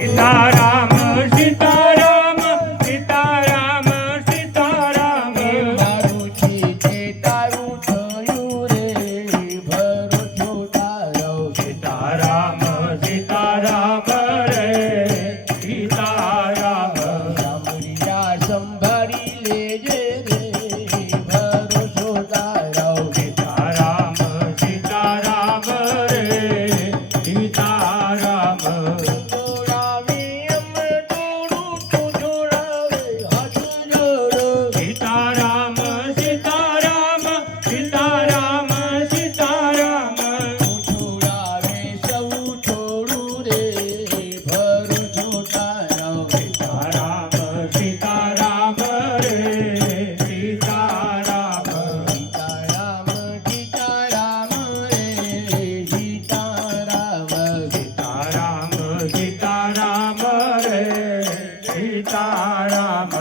सीताराम सीताराम सीताराम सीताराम मारुती ते तारू थયું रे भरो छोटारो सीताराम सीताराम रे सीताराम रामरिया संभारी लेजे रे भरो छोटारो सीताराम सीताराम रे सीताराम जोड़ावे अम्मे तोड़ू तो जोड़ावे हाथ जोड़ो सीताराम सीताराम सीताराम सीताराम जोड़ावे सब छोड़ू रे भरो छोटारो सीताराम सीताराम रे सीताराम सीताराम सीताराम रे सीताराम सीताराम सीताराम रे सीताराम